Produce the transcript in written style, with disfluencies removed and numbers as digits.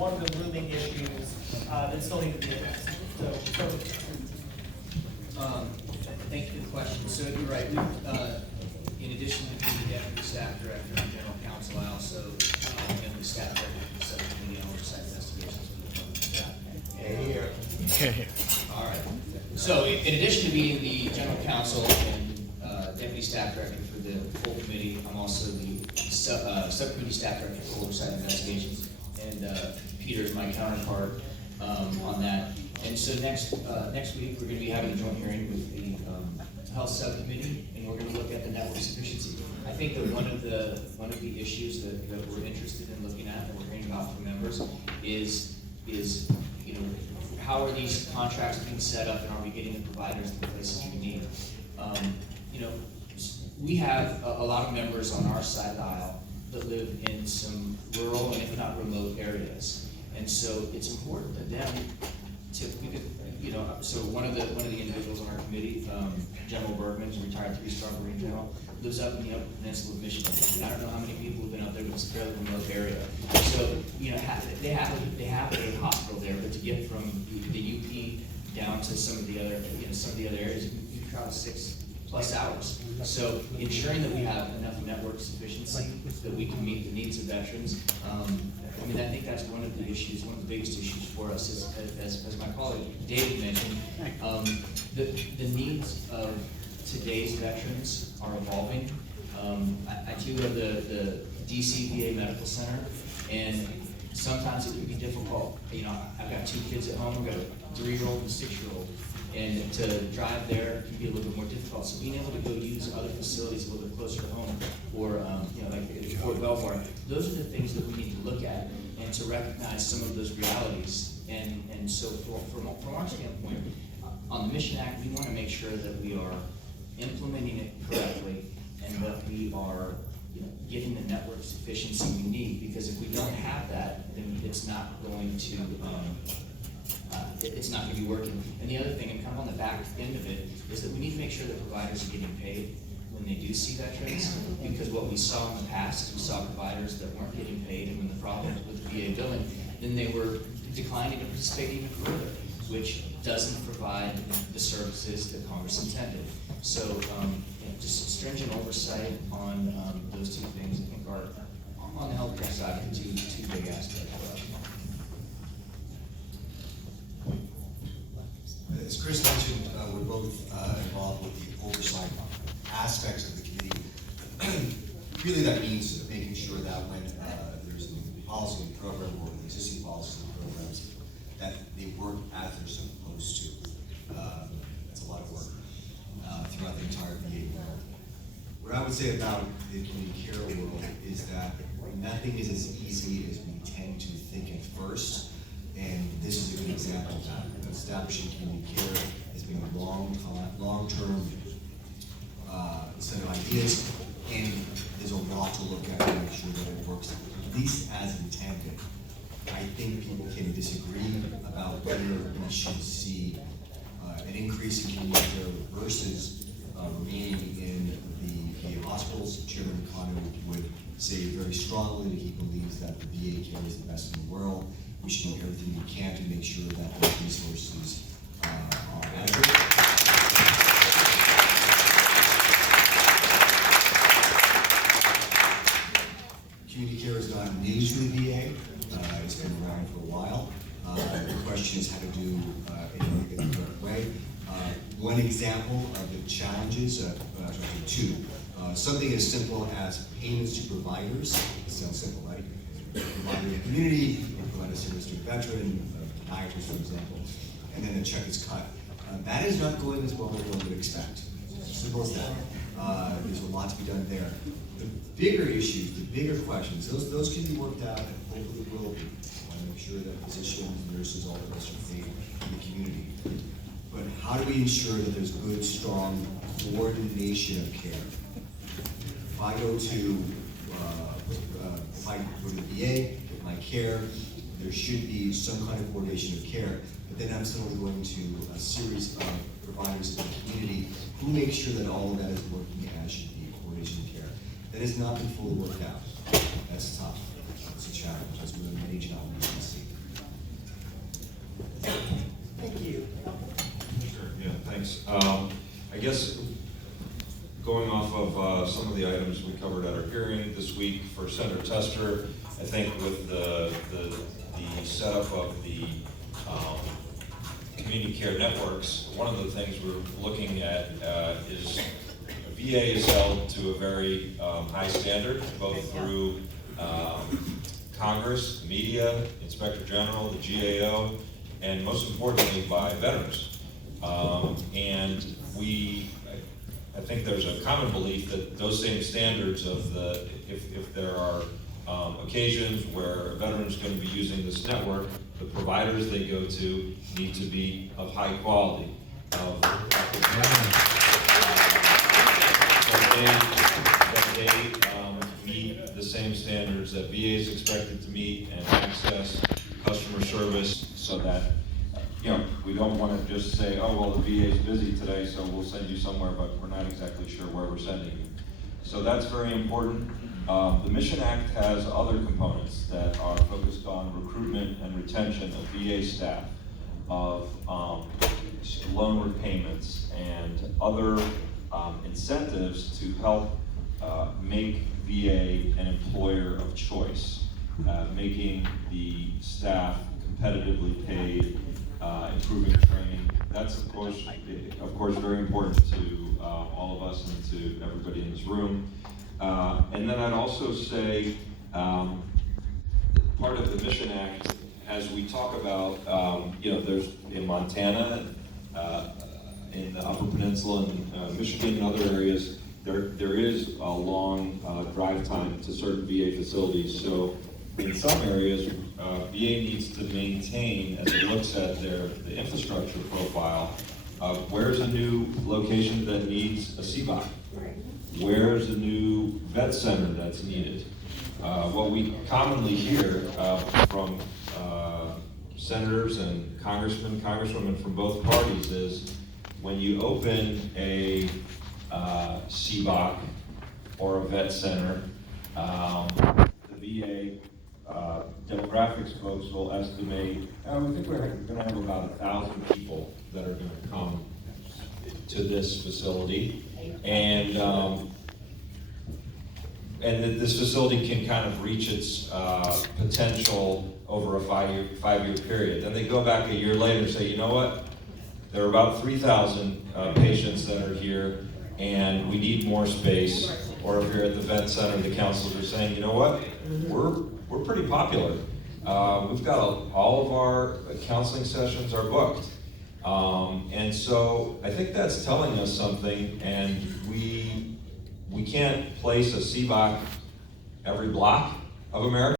one of the looming issues that still need to be addressed. Thank you for the question. So you're right. In addition to being the deputy staff director and general counsel, I also am the staff director for the subcommittee on oversight investigations. Okay. All right. So in addition to being the general counsel and deputy staff director for the full committee, I'm also the subcommittee staff director for oversight investigations. And Peter is my counterpart on that. And so next week we're going to be having a joint hearing with the health subcommittee, and we're going to look at the network sufficiency. I think that one of the issues that we're interested in looking at, that we're hearing about from members, is how are these contracts being set up, and are we getting the providers in the places we need? We have a lot of members on our side of the aisle that live in some rural and if not remote areas, and so it's important to them so one of the individuals on our committee, General Bergman, is a retired 3-star Marine General, lives up in the Upper Peninsula of Michigan. And I don't know how many people have been up there, but it's a fairly remote area. So they have a hospital there, but to get from the UP down to some of the other areas, you travel 6+ hours. So ensuring that we have enough network sufficiency that we can meet the needs of veterans. I think that's one of the issues, one of the biggest issues for us is, as my colleague David mentioned, the needs of today's veterans are evolving. I too go to the DC VA Medical Center, and sometimes it can be difficult. I've got 2 kids at home. I've got a 3-year-old and a 6-year-old. And to drive there can be a little bit more difficult. So being able to go use other facilities a little bit closer to home, or like Fort Belvoir, those are the things that we need to look at and to recognize some of those realities. And so from our standpoint, on the Mission Act, we want to make sure that we are implementing it correctly and that we are getting the network sufficiency we need. Because if we don't have that, then it's not going to be working. And the other thing, and kind of on the back end of it, is that we need to make sure that providers are getting paid when they do see veterans, because what we saw in the past, we saw providers that weren't getting paid, and when the problems with the VA billing, then they were declining to participate even further, which doesn't provide the services that Congress intended. So just stringent oversight on those 2 things, I think, are on the healthcare side the two big aspects for us. As Chris mentioned, we're both involved with the oversight aspects of the committee. Really, that means making sure that when there's a policy and program or existing policies and programs, that they work as they're supposed to. That's a lot of work throughout the entire VA world. What I would say about the community care world is that nothing is as easy as we tend to think at first. And this is a good example of that. Establishing community care has been a long-term set of ideas, and there's a lot to look at to make sure that it works at least as intended. I think people can disagree about whether we should see an increase in community care versus remaining in the VA hospitals. Chairman Connor would say very strongly that he believes that the VA care is the best in the world. We should do everything we can to make sure that those resources are adequate. Community care is not new to the VA. It's been around for a while. The question is how to do it in the correct way. One example of the challenges, actually 2. Something as simple as payments to providers. It sounds simple, right? Provider in the community, provide a service to a veteran, a podiatrist, for example, and then the check is cut. That is not going as well as one would expect. Simple as that. There's a lot to be done there. The bigger issues, the bigger questions, those can be worked out, and hopefully will be. I want to make sure that physicians, nurses, all the rest are paid in the community. But how do we ensure that there's good, strong coordination of care? If I go to the VA, get my care, there should be some kind of coordination of care, but then I'm still going to a series of providers in the community who make sure that all of that is working as should be, coordination of care. That has not been fully worked out. That's tough. It's a challenge. That's one of the many challenges we see. guess going off of some of the items we covered at our hearing this week for Senator Tester, I think with the setup of the community care networks, one of the things we're looking at is VA is held to a very high standard, both through Congress, the media, Inspector General, the GAO, and most importantly by veterans. And I think there's a common belief that those same standards of if there are occasions where a veteran's going to be using this network, the providers they go to need to be of high quality. That they meet the same standards that VA is expected to meet, and access customer service, so that we don't want to just say, oh, well, the VA is busy today, so we'll send you somewhere, but we're not exactly sure where we're sending you. So that's very important. The Mission Act has other components that are focused on recruitment and retention of VA staff, of loan repayments, and other incentives to help make VA an employer of choice, making the staff competitively paid, improving training. That's of course very important to all of us and to everybody in this room. And then I'd also say part of the Mission Act, as we talk about, there's in Montana, in the Upper Peninsula, and Michigan and other areas, there is a long drive time to certain VA facilities. So in some areas, VA needs to maintain, as it looks at the infrastructure profile, where's a new location that needs a CBOC? Where's a new vet center that's needed? What we commonly hear from senators and congresswomen from both parties is when you open a CBOC or a vet center, the VA demographics folks will estimate, we think we're going to have about 1,000 people that are going to come to this facility, and this facility can kind of reach its potential over a five-year period. Then they go back a year later and say, you know what? There are about 3,000 patients that are here, and we need more space. Or if you're at the vet center, the counselors are saying, you know what? We're pretty popular. We've got all of our counseling sessions are booked. And so I think that's telling us something, and we can't place a CBOC every block of America.